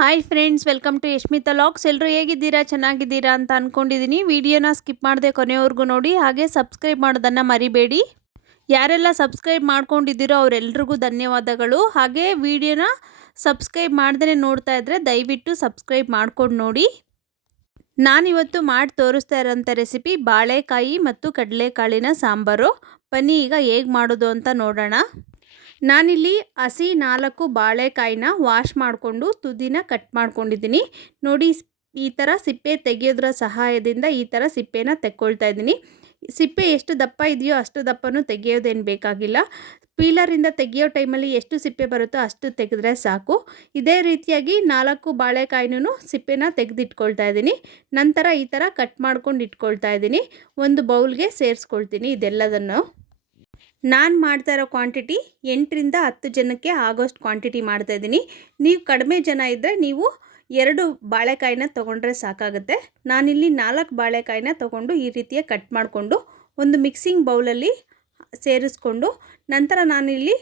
Hi friends welcome to Yashmitha locks ಎಲ್ಲರೂ ಹೇಗಿದ್ದೀರಾ? ಚೆನ್ನಾಗಿದ್ದೀರಾ ಅಂತ ಅಂದ್ಕೊಂಡಿದ್ದೀನಿ ವಿಡಿಯೋನ ಸ್ಕಿಪ್ ಮಾಡದೆ ಕೊನೆವರೆಗೂ ನೋಡಿ. ಹಾಗೆ ಸಬ್ಸ್ಕ್ರೈಬ್ ಮಾಡೋದನ್ನು ಮರಿಬೇಡಿ. ಯಾರೆಲ್ಲ ಸಬ್ಸ್ಕ್ರೈಬ್ ಮಾಡ್ಕೊಂಡಿದ್ದೀರೋ ಅವರೆಲ್ರಿಗೂ ಧನ್ಯವಾದಗಳು. ಹಾಗೆ ವಿಡಿಯೋನ ಸಬ್ಸ್ಕ್ರೈಬ್ ಮಾಡ್ದೇ ನೋಡ್ತಾ ಇದ್ದರೆ ದಯವಿಟ್ಟು ಸಬ್ಸ್ಕ್ರೈಬ್ ಮಾಡ್ಕೊಂಡು ನೋಡಿ. ನಾನಿವತ್ತು ಮಾಡಿ ತೋರಿಸ್ತಾ ಇರೋಂಥ ರೆಸಿಪಿ ಬಾಳೆಕಾಯಿ ಮತ್ತು ಕಡಲೆಕಾಳಿನ ಸಾಂಬಾರು. ಬನ್ನಿ ಈಗ ಹೇಗೆ ಮಾಡೋದು ಅಂತ ನೋಡೋಣ. ನಾನಿಲ್ಲಿ ಹಸಿ ನಾಲ್ಕು ಬಾಳೆಕಾಯಿನ ವಾಶ್ ಮಾಡಿಕೊಂಡು ತುದಿನ ಕಟ್ ಮಾಡ್ಕೊಂಡಿದ್ದೀನಿ. ನೋಡಿ, ಈ ಥರ ಸಿಪ್ಪೆ ತೆಗೆಯೋದ್ರ ಸಹಾಯದಿಂದ ಈ ಥರ ಸಿಪ್ಪೆನ ತೆಕ್ಕೊಳ್ತಾ ಇದ್ದೀನಿ. ಸಿಪ್ಪೆ ಎಷ್ಟು ದಪ್ಪ ಇದೆಯೋ ಅಷ್ಟು ದಪ್ಪನೂ ತೆಗೆಯೋದೇನು ಬೇಕಾಗಿಲ್ಲ. ಪೀಲರಿಂದ ತೆಗೆಯೋ ಟೈಮಲ್ಲಿ ಎಷ್ಟು ಸಿಪ್ಪೆ ಬರುತ್ತೋ ಅಷ್ಟು ತೆಗೆದ್ರೆ ಸಾಕು. ಇದೇ ರೀತಿಯಾಗಿ ನಾಲ್ಕು ಬಾಳೆಕಾಯಿನೂ ಸಿಪ್ಪೆನ ತೆಗೆದಿಟ್ಕೊಳ್ತಾ ಇದ್ದೀನಿ. ನಂತರ ಈ ಥರ ಕಟ್ ಮಾಡ್ಕೊಂಡು ಇಟ್ಕೊಳ್ತಾ ಇದ್ದೀನಿ. ಒಂದು ಬೌಲ್ಗೆ ಸೇರಿಸ್ಕೊಳ್ತೀನಿ ಇದೆಲ್ಲದನ್ನು. ನಾನು ಮಾಡ್ತಾ ಇರೋ ಕ್ವಾಂಟಿಟಿ ಎಂಟರಿಂದ ಹತ್ತು ಜನಕ್ಕೆ ಆಗೋಷ್ಟು ಕ್ವಾಂಟಿಟಿ ಮಾಡ್ತಾಯಿದ್ದೀನಿ ನೀವು ಕಡಿಮೆ ಜನ ಇದ್ದರೆ ನೀವು ಎರಡು ಬಾಳೆಕಾಯಿನ ತೊಗೊಂಡ್ರೆ ಸಾಕಾಗುತ್ತೆ. ನಾನಿಲ್ಲಿ ನಾಲ್ಕು ಬಾಳೆಕಾಯಿನ ತೊಗೊಂಡು ಈ ರೀತಿಯ ಕಟ್ ಮಾಡಿಕೊಂಡು ಒಂದು ಮಿಕ್ಸಿಂಗ್ ಬೌಲಲ್ಲಿ ಸೇರಿಸ್ಕೊಂಡು ನಂತರ ನಾನಿಲ್ಲಿ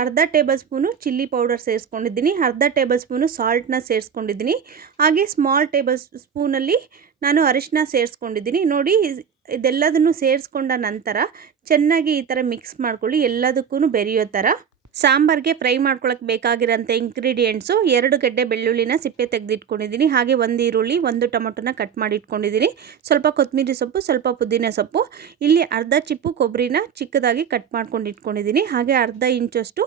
ಅರ್ಧ ಟೇಬಲ್ ಸ್ಪೂನು ಚಿಲ್ಲಿ ಪೌಡರ್ ಸೇರಿಸ್ಕೊಂಡಿದ್ದೀನಿ. ಅರ್ಧ ಟೇಬಲ್ ಸ್ಪೂನು ಸಾಲ್ಟ್ನ ಸೇರಿಸ್ಕೊಂಡಿದ್ದೀನಿ. ಹಾಗೆ ಸ್ಮಾಲ್ ಟೇಬಲ್ ಸ್ಪೂನಲ್ಲಿ ನಾನು ಅರಿಶಿನ ಸೇರಿಸ್ಕೊಂಡಿದ್ದೀನಿ. ನೋಡಿ ಇದೆಲ್ಲದನ್ನು ಸೇರಿಸ್ಕೊಂಡ ನಂತರ ಚೆನ್ನಾಗಿ ಈ ಥರ ಮಿಕ್ಸ್ ಮಾಡ್ಕೊಳ್ಳಿ, ಎಲ್ಲದಕ್ಕೂ ಬೆರೆಯೋ ಥರ. ಸಾಂಬಾರಿಗೆ ಫ್ರೈ ಮಾಡ್ಕೊಳಕ್ಕೆ ಬೇಕಾಗಿರೋಂಥ ಇಂಗ್ರೀಡಿಯೆಂಟ್ಸು ಎರಡು ಗಡ್ಡೆ ಬೆಳ್ಳುಳ್ಳಿನ ಸಿಪ್ಪೆ ತೆಗೆದಿಟ್ಕೊಂಡಿದ್ದೀನಿ, ಹಾಗೆ ಒಂದು ಈರುಳ್ಳಿ, ಒಂದು ಟೊಮೊಟೊನ ಕಟ್ ಮಾಡಿ ಇಟ್ಕೊಂಡಿದ್ದೀನಿ ಸ್ವಲ್ಪ ಕೊತ್ತಂಬರಿ ಸೊಪ್ಪು, ಸ್ವಲ್ಪ ಪುದೀನ ಸೊಪ್ಪು, ಇಲ್ಲಿ ಅರ್ಧ ಚಿಪ್ಪು ಕೊಬ್ಬರಿನ ಚಿಕ್ಕದಾಗಿ ಕಟ್ ಮಾಡ್ಕೊಂಡು ಇಟ್ಕೊಂಡಿದ್ದೀನಿ ಹಾಗೆ ಅರ್ಧ ಇಂಚಷ್ಟು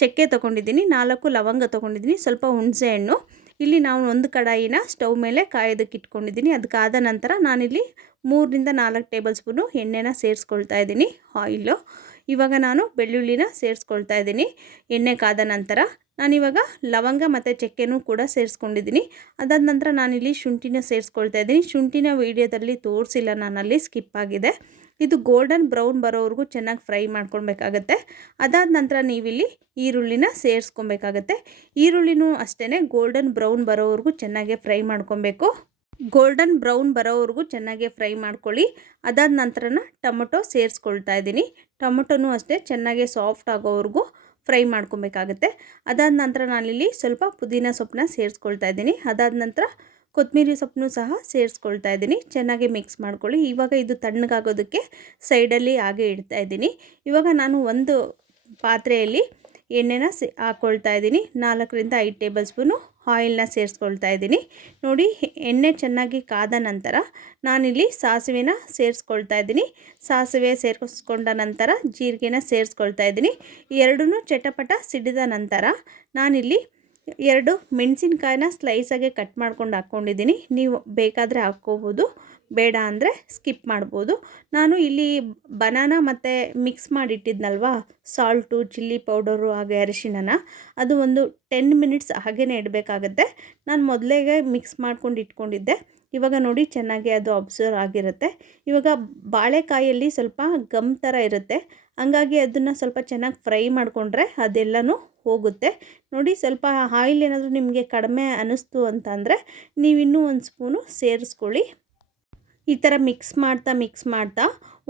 ಚಕ್ಕೆ ತೊಗೊಂಡಿದ್ದೀನಿ, ನಾಲ್ಕು ಲವಂಗ ತೊಗೊಂಡಿದ್ದೀನಿ, ಸ್ವಲ್ಪ ಹುಣಸೆಹಣ್ಣು ಇಲ್ಲಿ ನಾವು ಒಂದು ಕಡಾಯಿನ ಸ್ಟವ್ ಮೇಲೆ ಕಾಯೋದಕ್ಕೆ ಇಟ್ಕೊಂಡಿದ್ದೀನಿ ಅದಕ್ಕಾದ ನಂತರ ನಾನಿಲ್ಲಿ ಮೂರರಿಂದ ನಾಲ್ಕು ಟೇಬಲ್ ಸ್ಪೂನು ಎಣ್ಣೆನ ಸೇರಿಸ್ಕೊಳ್ತಾ ಇದ್ದೀನಿ, ಆಯಿಲು. ಇವಾಗ ನಾನು ಬೆಳ್ಳುಳ್ಳಿನ ಸೇರಿಸ್ಕೊಳ್ತಾ ಇದ್ದೀನಿ, ಎಣ್ಣೆ ಕಾದ ನಂತರ. ನಾನಿವಾಗ ಲವಂಗ ಮತ್ತು ಚಕ್ಕೆನೂ ಕೂಡ ಸೇರಿಸ್ಕೊಂಡಿದ್ದೀನಿ. ಅದಾದ ನಂತರ ನಾನಿಲ್ಲಿ ಶುಂಠಿನ ಸೇರಿಸ್ಕೊಳ್ತಾ ಇದ್ದೀನಿ. ಶುಂಠಿನ ವೀಡಿಯೋದಲ್ಲಿ ತೋರಿಸಿಲ್ಲ ನಾನಲ್ಲಿ, ಸ್ಕಿಪ್ ಆಗಿದೆ. ಇದು ಗೋಲ್ಡನ್ ಬ್ರೌನ್ ಬರೋವರೆಗೂ ಚೆನ್ನಾಗಿ ಫ್ರೈ ಮಾಡ್ಕೊಳ್ಬೇಕಾಗತ್ತೆ. ಅದಾದ ನಂತರ ನೀವಿಲ್ಲಿ ಈರುಳ್ಳಿನ ಸೇರಿಸ್ಕೊಬೇಕಾಗತ್ತೆ ಈರುಳ್ಳಿನೂ ಅಷ್ಟೇ ಗೋಲ್ಡನ್ ಬ್ರೌನ್ ಬರೋವರೆಗೂ ಚೆನ್ನಾಗಿ ಫ್ರೈ ಮಾಡ್ಕೊಬೇಕು ಗೋಲ್ಡನ್ ಬ್ರೌನ್ ಬರೋವರೆಗೂ ಚೆನ್ನಾಗಿ ಫ್ರೈ ಮಾಡ್ಕೊಳ್ಳಿ. ಅದಾದ ನಂತರನ ಟೊಮೊಟೊ ಸೇರಿಸ್ಕೊಳ್ತಾ ಇದ್ದೀನಿ. ಟೊಮೊಟೊನೂ ಅಷ್ಟೇ ಚೆನ್ನಾಗಿ ಸಾಫ್ಟ್ ಆಗೋವರೆಗೂ ಫ್ರೈ ಮಾಡ್ಕೊಬೇಕಾಗುತ್ತೆ. ಅದಾದ ನಂತರ ನಾನಿಲ್ಲಿ ಸ್ವಲ್ಪ ಪುದೀನ ಸೊಪ್ಪನ್ನ ಸೇರಿಸ್ಕೊಳ್ತಾ ಇದ್ದೀನಿ. ಅದಾದ ನಂತರ ಕೊತ್ತಂಬರಿ ಸೊಪ್ಪನ್ನು ಸಹ ಸೇರಿಸ್ಕೊಳ್ತಾ ಇದ್ದೀನಿ. ಚೆನ್ನಾಗಿ ಮಿಕ್ಸ್ ಮಾಡ್ಕೊಳ್ಳಿ. ಇವಾಗ ಇದು ತಣ್ಣಗಾಗೋದಕ್ಕೆ ಸೈಡಲ್ಲಿ ಹಾಗೆ ಇಡ್ತಾ ಇದ್ದೀನಿ. ಇವಾಗ ನಾನು ಒಂದು ಪಾತ್ರೆಯಲ್ಲಿ ಎಣ್ಣೆನ ಸಿ ಹಾಕ್ಕೊಳ್ತಾ ಇದ್ದೀನಿ. ನಾಲ್ಕರಿಂದ ಐದು ಟೇಬಲ್ ಸ್ಪೂನು ಆಯಿಲ್ನ ಸೇರಿಸ್ಕೊಳ್ತಾ ಇದ್ದೀನಿ. ನೋಡಿ, ಎಣ್ಣೆ ಚೆನ್ನಾಗಿ ಕಾದ ನಂತರ ನಾನಿಲ್ಲಿ ಸಾಸಿವೆನ ಸೇರಿಸ್ಕೊಳ್ತಾ ಇದ್ದೀನಿ. ಸಾಸಿವೆ ಸೇರಿಸ್ಕೊಂಡ ನಂತರ ಜೀರಿಗೆನ ಸೇರಿಸ್ಕೊಳ್ತಾ ಇದ್ದೀನಿ. ಎರಡೂ ಚಟಪಟ ಸಿಡಿದ ನಂತರ ನಾನಿಲ್ಲಿ ಎರಡು ಮೆಣಸಿನ್ಕಾಯಿನ ಸ್ಲೈಸಾಗೆ ಕಟ್ ಮಾಡ್ಕೊಂಡು ಹಾಕ್ಕೊಂಡಿದ್ದೀನಿ. ನೀವು ಬೇಕಾದರೆ ಹಾಕ್ಕೋಬೋದು, ಬೇಡ ಅಂದರೆ ಸ್ಕಿಪ್ ಮಾಡ್ಬೋದು. ನಾನು ಇಲ್ಲಿ ಬನಾನ ಮತ್ತು ಮಿಕ್ಸ್ ಮಾಡಿಟ್ಟಿದ್ನಲ್ವಾ? ಸಾಲ್ಟು ಚಿಲ್ಲಿ ಪೌಡರು ಹಾಗೆ ಅರಿಶಿಣನ. ಅದು ಒಂದು ಟೆನ್ ಮಿನಿಟ್ಸ್ ಹಾಗೇ ಇಡಬೇಕಾಗತ್ತೆ. ನಾನು ಮೊದಲೇಗೆ ಮಿಕ್ಸ್ ಮಾಡ್ಕೊಂಡು ಇಟ್ಕೊಂಡಿದ್ದೆ. ಇವಾಗ ನೋಡಿ ಚೆನ್ನಾಗಿ ಅದು ಅಬ್ಸರ್ವ್ ಆಗಿರುತ್ತೆ. ಇವಾಗ ಬಾಳೆಕಾಯಲ್ಲಿ ಸ್ವಲ್ಪ ಗಮ್ ಥರ ಇರುತ್ತೆ. ಹಂಗಾಗಿ ಅದನ್ನು ಸ್ವಲ್ಪ ಚೆನ್ನಾಗಿ ಫ್ರೈ ಮಾಡಿಕೊಂಡ್ರೆ ಅದೆಲ್ಲನೂ ಹೋಗುತ್ತೆ. ನೋಡಿ ಸ್ವಲ್ಪ ಆಯಿಲ್ ಏನಾದರೂ ನಿಮಗೆ ಕಡಿಮೆ ಅನ್ನಿಸ್ತು ಅಂತಂದರೆ ನೀವಿನ್ನೂ ಒಂದು ಸ್ಪೂನು ಸೇರಿಸ್ಕೊಳ್ಳಿ. ಈ ಥರ ಮಿಕ್ಸ್ ಮಾಡ್ತಾ ಮಿಕ್ಸ್ ಮಾಡ್ತಾ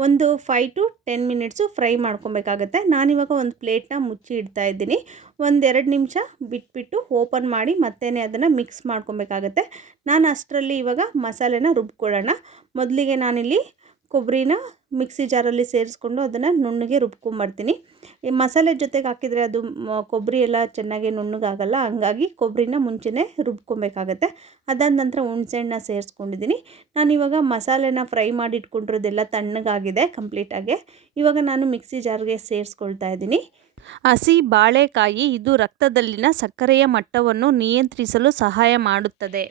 ಒಂದು five to ten minutes fry ಮಾಡ್ಕೊಬೇಕಾಗತ್ತೆ. ನಾನಿವಾಗ ಒಂದು ಪ್ಲೇಟ್ನ ಮುಚ್ಚಿ ಇಡ್ತಾ ಇದ್ದೀನಿ. ಒಂದೆರಡು ನಿಮಿಷ ಬಿಟ್ಬಿಟ್ಟು ಓಪನ್ ಮಾಡಿ ಮತ್ತೆ ಅದನ್ನು ಮಿಕ್ಸ್ ಮಾಡ್ಕೊಬೇಕಾಗತ್ತೆ. ನಾನು ಅಷ್ಟರಲ್ಲಿ ಇವಾಗ ಮಸಾಲೆನ ರುಬ್ಕೊಳ್ಳೋಣ. ಮೊದಲಿಗೆ ನಾನಿಲ್ಲಿ ಕೊಬ್ಬರಿನ ಮಿಕ್ಸಿ ಜಾರಲ್ಲಿ ಸೇರಿಸ್ಕೊಂಡು ಅದನ್ನು ನುಣ್ಣಗೆ ರುಬ್ಕೊಂಬರ್ತೀನಿ. ಈ ಮಸಾಲೆ ಜೊತೆಗೆ ಹಾಕಿದರೆ ಅದು ಕೊಬ್ಬರಿ ಎಲ್ಲ ಚೆನ್ನಾಗಿ ನುಣ್ಣಗಾಗಲ್ಲ, ಹಂಗಾಗಿ ಕೊಬ್ಬರಿನ ಮುಂಚೆನೇ ರುಬ್ಕೊಬೇಕಾಗತ್ತೆ. ಅದಾದ ನಂತರ ಹುಣಸೆಹಣ್ಣ ಸೇರಿಸ್ಕೊಂಡಿದ್ದೀನಿ. ನಾನು ಇವಾಗ ಮಸಾಲೆನ ಫ್ರೈ ಮಾಡಿ ಇಟ್ಕೊಂಡಿರೋದೆಲ್ಲ ತಣ್ಣಗಾಗಿದೆ ಕಂಪ್ಲೀಟಾಗಿ. ಇವಾಗ ನಾನು ಮಿಕ್ಸಿ ಜಾರ್ಗೆ ಸೇರಿಸ್ಕೊಳ್ತಾ ಇದ್ದೀನಿ. ಹಸಿ ಬಾಳೆಕಾಯಿ ಇದು ರಕ್ತದಲ್ಲಿನ ಸಕ್ಕರೆಯ ಮಟ್ಟವನ್ನು ನಿಯಂತ್ರಿಸಲು ಸಹಾಯ ಮಾಡುತ್ತದೆ.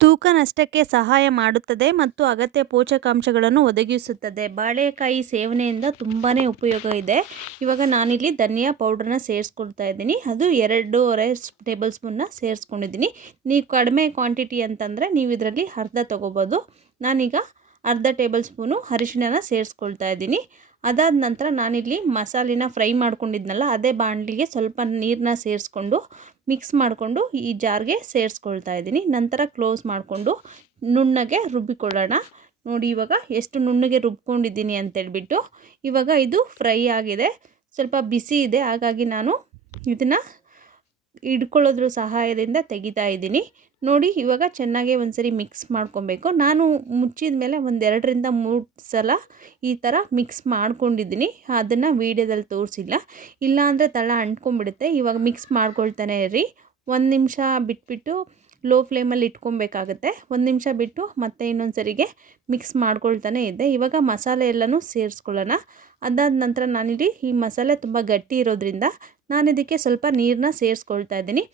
ತೂಕ ನಷ್ಟಕ್ಕೆ ಸಹಾಯ ಮಾಡುತ್ತದೆ ಮತ್ತು ಅಗತ್ಯ ಪೋಷಕಾಂಶಗಳನ್ನು ಒದಗಿಸುತ್ತದೆ. ಬಾಳೆಕಾಯಿ ಸೇವನೆಯಿಂದ ತುಂಬಾ ಉಪಯೋಗ ಇದೆ. ಇವಾಗ ನಾನಿಲ್ಲಿ ಧನಿಯಾ ಪೌಡ್ರನ್ನ ಸೇರಿಸ್ಕೊಳ್ತಾ ಇದ್ದೀನಿ. ಅದು ಎರಡೂವರೆ ಟೇಬಲ್ ಸ್ಪೂನ್ನ ಸೇರಿಸ್ಕೊಂಡಿದ್ದೀನಿ. ನೀವು ಕಡಿಮೆ ಕ್ವಾಂಟಿಟಿ ಅಂತಂದರೆ ನೀವು ಇದರಲ್ಲಿ ಅರ್ಧ ತೊಗೋಬೋದು. ನಾನೀಗ ಅರ್ಧ ಟೇಬಲ್ ಸ್ಪೂನು ಅರಿಶಿಣನ ಸೇರಿಸ್ಕೊಳ್ತಾ ಇದ್ದೀನಿ. ಅದಾದ ನಂತರ ನಾನಿಲ್ಲಿ ಮಸಾಲಿನ ಫ್ರೈ ಮಾಡ್ಕೊಂಡಿದ್ನಲ್ಲ, ಅದೇ ಬಾಣಲಿಗೆ ಸ್ವಲ್ಪ ನೀರನ್ನ ಸೇರಿಸ್ಕೊಂಡು ಮಿಕ್ಸ್ ಮಾಡಿಕೊಂಡು ಈ ಜಾರ್ಗೆ ಸೇರಿಸ್ಕೊಳ್ತಾ ಇದ್ದೀನಿ. ನಂತರ ಕ್ಲೋಸ್ ಮಾಡಿಕೊಂಡು ನುಣ್ಣಗೆ ರುಬ್ಬಿಕೊಳ್ಳೋಣ. ನೋಡಿ ಇವಾಗ ಎಷ್ಟು ನುಣ್ಣಗೆ ರುಬ್ಕೊಂಡಿದ್ದೀನಿ ಅಂತೇಳ್ಬಿಟ್ಟು ಇವಾಗ ಇದು ಫ್ರೈ ಆಗಿದೆ. ಸ್ವಲ್ಪ ಬಿಸಿ ಇದೆ, ಹಾಗಾಗಿ ನಾನು ಇದನ್ನು ಹಿಡ್ಕೊಳ್ಳೋದ್ರ ಸಹಾಯದಿಂದ ತೆಗಿತಾ ಇದ್ದೀನಿ. ನೋಡಿ, ಇವಾಗ ಚೆನ್ನಾಗಿ ಒಂದ್ಸರಿ ಮಿಕ್ಸ್ ಮಾಡ್ಕೊಬೇಕು. ನಾನು ಮುಚ್ಚಿದ ಮೇಲೆ ಒಂದೆರಡರಿಂದ ಮೂರು ಸಲ ಈ ಥರ ಮಿಕ್ಸ್ ಮಾಡ್ಕೊಂಡಿದ್ದೀನಿ. ಅದನ್ನು ವೀಡಿಯೋದಲ್ಲಿ ತೋರಿಸಿಲ್ಲ. ಇಲ್ಲಾಂದರೆ ತಳ ಅಂಟ್ಕೊಂಡ್ಬಿಡುತ್ತೆ. ಇವಾಗ ಮಿಕ್ಸ್ ಮಾಡ್ಕೊಳ್ತಾನೆ ಇರಿ ಒಂದು ನಿಮಿಷ ಬಿಟ್ಬಿಟ್ಟು ಲೋ ಫ್ಲೇಮಲ್ಲಿ ಇಟ್ಕೊಬೇಕಾಗತ್ತೆ. ಒಂದು ನಿಮಿಷ ಬಿಟ್ಟು ಮತ್ತೆ ಇನ್ನೊಂದು ಸರಿಗೆ ಮಿಕ್ಸ್ ಮಾಡ್ಕೊಳ್ತಾನೆ ಇದ್ದೆ. ಇವಾಗ ಮಸಾಲೆ ಎಲ್ಲನೂ ಸೇರಿಸ್ಕೊಳ್ಳೋಣ. ಅದಾದ ನಂತರ ನಾನಿಲ್ಲಿ ಈ ಮಸಾಲೆ ತುಂಬ ಗಟ್ಟಿ ಇರೋದ್ರಿಂದ ನಾನು ಇದಕ್ಕೆ ಸ್ವಲ್ಪ ನೀರನ್ನ ಸೇರಿಸ್ಕೊಳ್ತಾ ಇದ್ದೀನಿ.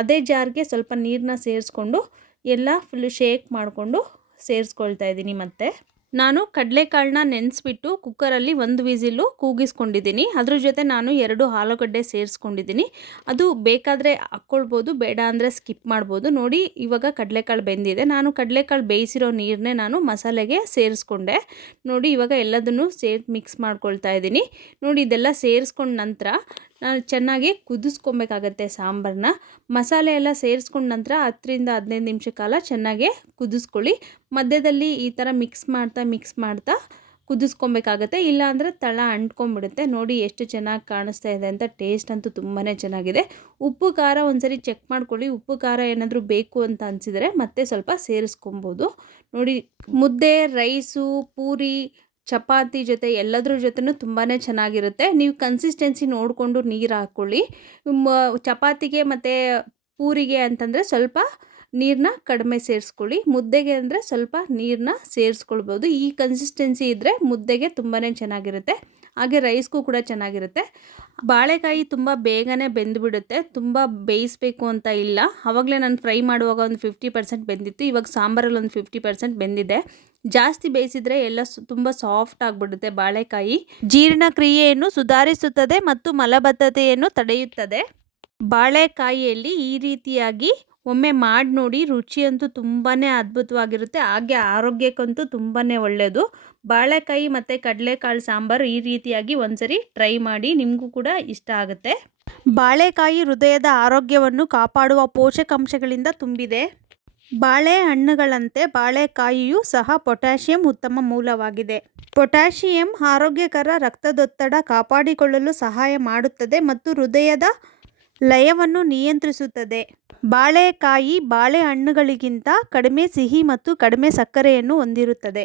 ಅದೇ ಜಾರ್ಗೆ ಸ್ವಲ್ಪ ನೀರನ್ನ ಸೇರಿಸ್ಕೊಂಡು ಎಲ್ಲ ಫುಲ್ ಶೇಕ್ ಮಾಡಿಕೊಂಡು ಸೇರಿಸ್ಕೊಳ್ತಾ ಇದ್ದೀನಿ ಮತ್ತೆ. ನಾನು ಕಡಲೆಕಾಳನ್ನ ನೆನೆಸ್ಬಿಟ್ಟು ಕುಕ್ಕರಲ್ಲಿ ಒಂದು ವಿಸಿಲು ಕೂಗಿಸ್ಕೊಂಡಿದ್ದೀನಿ. ಅದ್ರ ಜೊತೆ ನಾನು ಎರಡು ಆಲೂಗಡ್ಡೆ ಸೇರಿಸ್ಕೊಂಡಿದ್ದೀನಿ. ಅದು ಬೇಕಾದರೆ ಹಾಕ್ಕೊಳ್ಬೋದು, ಬೇಡ ಅಂದರೆ ಸ್ಕಿಪ್ ಮಾಡ್ಬೋದು. ನೋಡಿ, ಇವಾಗ ಕಡಲೆಕಾಳು ಬೆಂದಿದೆ. ನಾನು ಕಡಲೆಕಾಳು ಬೇಯಿಸಿರೋ ನೀರನ್ನೇ ನಾನು ಮಸಾಲೆಗೆ ಸೇರಿಸ್ಕೊಂಡೆ. ನೋಡಿ, ಇವಾಗ ಎಲ್ಲದನ್ನು ಸೇರಿ ಮಿಕ್ಸ್ ಮಾಡ್ಕೊಳ್ತಾ ಇದ್ದೀನಿ. ನೋಡಿ, ಇದೆಲ್ಲ ಸೇರಿಸ್ಕೊಂಡ ನಂತರ ಚೆನ್ನಾಗಿ ಕುದಿಸ್ಕೊಬೇಕಾಗತ್ತೆ ಸಾಂಬಾರನ್ನ. ಮಸಾಲೆ ಎಲ್ಲ ಸೇರಿಸ್ಕೊಂಡ ನಂತರ ಹತ್ತರಿಂದ ಹದಿನೈದು ನಿಮಿಷ ಕಾಲ ಚೆನ್ನಾಗೆ ಕುದಿಸ್ಕೊಳ್ಳಿ. ಮಧ್ಯದಲ್ಲಿ ಈ ಥರ ಮಿಕ್ಸ್ ಮಾಡ್ತಾ ಮಿಕ್ಸ್ ಮಾಡ್ತಾ ಕುದಿಸ್ಕೊಬೇಕಾಗತ್ತೆ. ಇಲ್ಲಾಂದರೆ ತಳ ಅಂಟ್ಕೊಂಡ್ಬಿಡುತ್ತೆ. ನೋಡಿ ಎಷ್ಟು ಚೆನ್ನಾಗಿ ಕಾಣಿಸ್ತಾ ಇದೆ ಅಂತ ಟೇಸ್ಟ್ ಅಂತೂ ತುಂಬಾ ಚೆನ್ನಾಗಿದೆ. ಉಪ್ಪು, ಖಾರ ಒಂದ್ಸರಿ ಚೆಕ್ ಮಾಡ್ಕೊಳ್ಳಿ. ಉಪ್ಪು, ಖಾರ ಏನಾದರೂ ಬೇಕು ಅಂತ ಅನಿಸಿದರೆ ಮತ್ತೆ ಸ್ವಲ್ಪ ಸೇರಿಸ್ಕೊಬೋದು. ನೋಡಿ ಮುದ್ದೆ, ರೈಸು, ಪೂರಿ ಚಪಾತಿ ಜೊತೆ ಎಲ್ಲದ್ರ ಜೊತೆನೂ ತುಂಬಾ ಚೆನ್ನಾಗಿರುತ್ತೆ. ನೀವು ಕನ್ಸಿಸ್ಟೆನ್ಸಿ ನೋಡಿಕೊಂಡು ನೀರು ಹಾಕ್ಕೊಳ್ಳಿ. ಚಪಾತಿಗೆ ಮತ್ತು ಪೂರಿಗೆ ಅಂತಂದರೆ ಸ್ವಲ್ಪ ನೀರನ್ನ ಕಡಿಮೆ ಸೇರಿಸ್ಕೊಳ್ಳಿ. ಮುದ್ದೆಗೆ ಅಂದರೆ ಸ್ವಲ್ಪ ನೀರನ್ನ ಸೇರಿಸ್ಕೊಳ್ಬೋದು. ಈ ಕನ್ಸಿಸ್ಟೆನ್ಸಿ ಇದ್ದರೆ ಮುದ್ದೆಗೆ ತುಂಬಾ ಚೆನ್ನಾಗಿರುತ್ತೆ. ಹಾಗೆ ರೈಸ್ಗೂ ಕೂಡ ಚೆನ್ನಾಗಿರುತ್ತೆ. ಬಾಳೆಕಾಯಿ ತುಂಬ ಬೇಗನೆ ಬೆಂದುಬಿಡುತ್ತೆ. ತುಂಬ ಬೇಯಿಸಬೇಕು ಅಂತ ಇಲ್ಲ. ಆವಾಗಲೇ ನಾನು ಫ್ರೈ ಮಾಡುವಾಗ ಒಂದು ಫಿಫ್ಟಿ ಪರ್ಸೆಂಟ್ ಬೆಂದಿತ್ತು. ಇವಾಗ ಸಾಂಬಾರಲ್ಲಿ ಒಂದು ಫಿಫ್ಟಿ ಪರ್ಸೆಂಟ್ ಬೆಂದಿದೆ. ಜಾಸ್ತಿ ಬೇಯಿಸಿದರೆ ಎಲ್ಲ ತುಂಬ ಸಾಫ್ಟ್ ಆಗಿಬಿಡುತ್ತೆ ಬಾಳೆಕಾಯಿ. ಜೀರ್ಣಕ್ರಿಯೆಯನ್ನು ಸುಧಾರಿಸುತ್ತದೆ ಮತ್ತು ಮಲಬದ್ಧತೆಯನ್ನು ತಡೆಯುತ್ತದೆ. ಬಾಳೆಕಾಯಿಯಲ್ಲಿ ಈ ರೀತಿಯಾಗಿ ಒಮ್ಮೆ ಮಾಡಿ ನೋಡಿ ರುಚಿಯಂತೂ ತುಂಬಾ ಅದ್ಭುತವಾಗಿರುತ್ತೆ. ಹಾಗೆ ಆರೋಗ್ಯಕ್ಕಂತೂ ತುಂಬಾ ಒಳ್ಳೆಯದು ಬಾಳೆಕಾಯಿ ಮತ್ತು ಕಡಲೆಕಾಳು ಸಾಂಬಾರು ಈ ರೀತಿಯಾಗಿ ಒಂದ್ಸರಿ ಟ್ರೈ ಮಾಡಿ ನಿಮಗೂ ಕೂಡ ಇಷ್ಟ ಆಗುತ್ತೆ. ಬಾಳೆಕಾಯಿ ಹೃದಯದ ಆರೋಗ್ಯವನ್ನು ಕಾಪಾಡುವ ಪೋಷಕಾಂಶಗಳಿಂದ ತುಂಬಿದೆ. ಬಾಳೆಹಣ್ಣುಗಳಂತೆ ಬಾಳೆಕಾಯಿಯು ಸಹ ಪೊಟ್ಯಾಷಿಯಂ ಉತ್ತಮ ಮೂಲವಾಗಿದೆ. ಪೊಟ್ಯಾಷಿಯಂ ಆರೋಗ್ಯಕರ ರಕ್ತದೊತ್ತಡ ಕಾಪಾಡಿಕೊಳ್ಳಲು ಸಹಾಯ ಮಾಡುತ್ತದೆ ಮತ್ತು ಹೃದಯದ ಲಯವನ್ನು ನಿಯಂತ್ರಿಸುತ್ತದೆ. ಬಾಳೆಕಾಯಿ ಬಾಳೆಹಣ್ಣುಗಳಿಗಿಂತ ಕಡಿಮೆ ಸಿಹಿ ಮತ್ತು ಕಡಿಮೆ ಸಕ್ಕರೆಯನ್ನು ಹೊಂದಿರುತ್ತದೆ.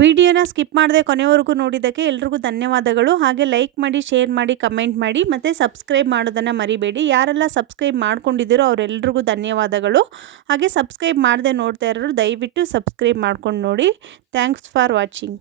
ವಿಡಿಯೋನ ಸ್ಕಿಪ್ ಮಾಡದೆ ಕೊನೆವರೆಗೂ ನೋಡಿದ್ದಕ್ಕೆ ಎಲ್ರಿಗೂ ಧನ್ಯವಾದಗಳು. ಹಾಗೆ ಲೈಕ್ ಮಾಡಿ, ಶೇರ್ ಮಾಡಿ, ಕಮೆಂಟ್ ಮಾಡಿ ಮತ್ತು ಸಬ್ಸ್ಕ್ರೈಬ್ ಮಾಡೋದನ್ನು ಮರಿಬೇಡಿ. ಯಾರೆಲ್ಲ ಸಬ್ಸ್ಕ್ರೈಬ್ ಮಾಡ್ಕೊಂಡಿದ್ದೀರೋ ಅವರೆಲ್ರಿಗೂ ಧನ್ಯವಾದಗಳು. ಹಾಗೆ ಸಬ್ಸ್ಕ್ರೈಬ್ ಮಾಡದೆ ನೋಡ್ತಾ ಇರೋರು ದಯವಿಟ್ಟು ಸಬ್ಸ್ಕ್ರೈಬ್ ಮಾಡ್ಕೊಂಡು ನೋಡಿ. Thanks for watching.